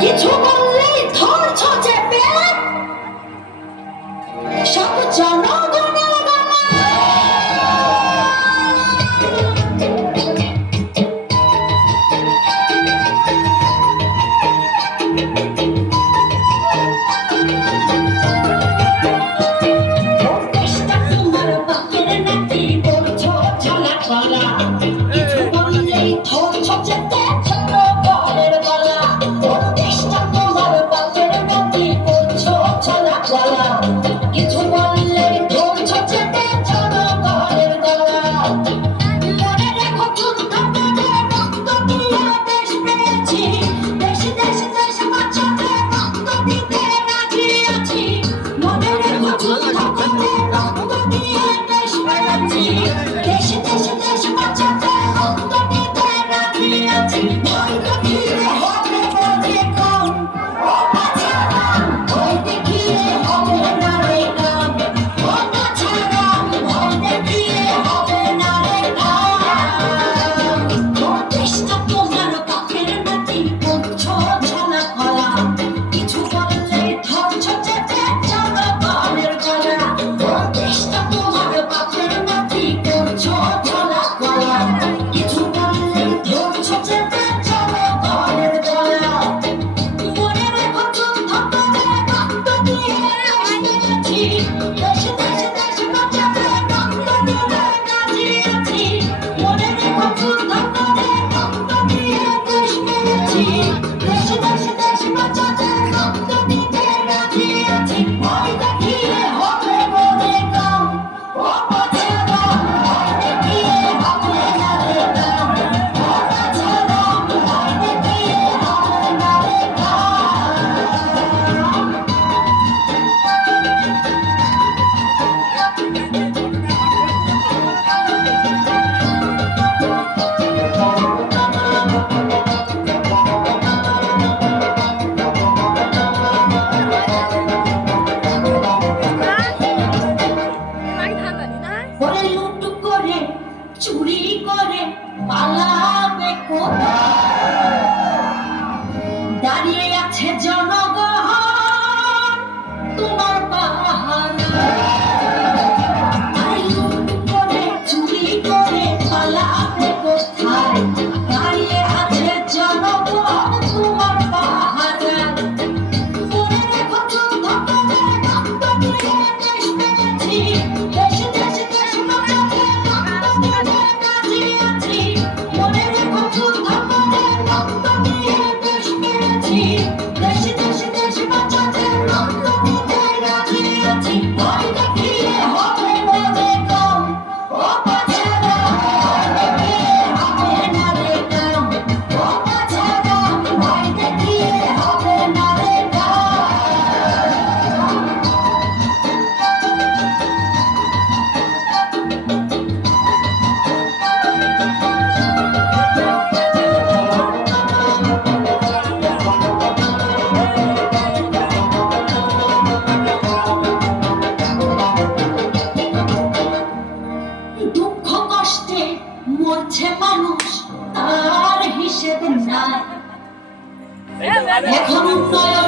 কিছু বললেই ধরছ চেপে সব জনগণের গলা। দেশটা তোমার বাপের নাকি করছ ঝালা কলা, কিছু বললেই ধরছ চেপে জনগণের গলা। দেশটা তোমার বাপের নাকি করছ ঝালা কলা, কিছু বললেই ধরছ চেপে জনগণের গলা। মনে রেখো যুদ্ধ করে রক্ত দিয়ে দেশ পেয়েছি, দেশে দেশে দেশে বাঁচাতে রক্ত দিতে রাজি আছি। মনে রেখো যুদ্ধ করে রক্ত দিয়ে দেশ পেয়েছি, দেশে দেশে দেশে বাঁচাতে রক্ত দিতে রাজি আছি। ভয় দেখিয়ে হবে বলে কম, ও বাছারা ভয় দেখিয়ে হবে না রে কাম, ও বাছারা ভয় দেখিয়ে হবে না রে কাম। দেশটা তোমার বাপের নাকি করছ ঝালা কলা, কিছু বললেই ধরছ চেপে জনগণের গলা। দেশটা তোমার বাপের নাকি করছ ঝালা কলা, কিছু বললেই ধরছ চেপে জনগণের গলা। মনে রেখো যুদ্ধ করে রক্ত দিয়ে পেয়েছি, দেশে দেশে দেশে বাঁচাতে রক্ত দিতে রাজি আছি। মনে রেখো যুদ্ধ করে রক্ত দিয়ে দেশ পেয়েছি, দেশে দেশে দেশে বাঁচাতে রক্ত দিতে রাজি আছি। ভয় দেখিয়ে হবে বলে কম, ও বাছারা ভয় দেখিয়ে হবে না রে কাম, ও বাছারা ভয় দেখিয়ে হবে না রে কাম। ওরে লুট করে চুরি করে পালাবে কোথায়, দাঁড়িয়ে আছে জনগণ তোমার পাহারা। আরে লুট করে চুরি করে পালাবে কোথায়, দাঁড়িয়ে আছে জনগণ তোমার পাহারা। মনে রেখো যুদ্ধ করে রক্ত দিয়ে দেশ পেয়েছি, দেশে দেশে দেশ বাঁচাতে রক্ত দিতে রাজি আছি। মনে রেখো যুদ্ধ করে রক্ত দিয়ে দেশ পেয়েছি, দেশে দেশে দেশ বাঁচাতে রক্ত দিতে রাজি আছি। ভয় দেখিয়ে হবে বলে কম, ও বাছারা ভয় দেখিয়ে হবে না রে কাম, ও বাছারা ভয় দেখিয়ে হবে না রে কাম। দুঃখ কষ্টে মরছে মানুষ, তার হিসেব নাই। এখন উন্নয়ন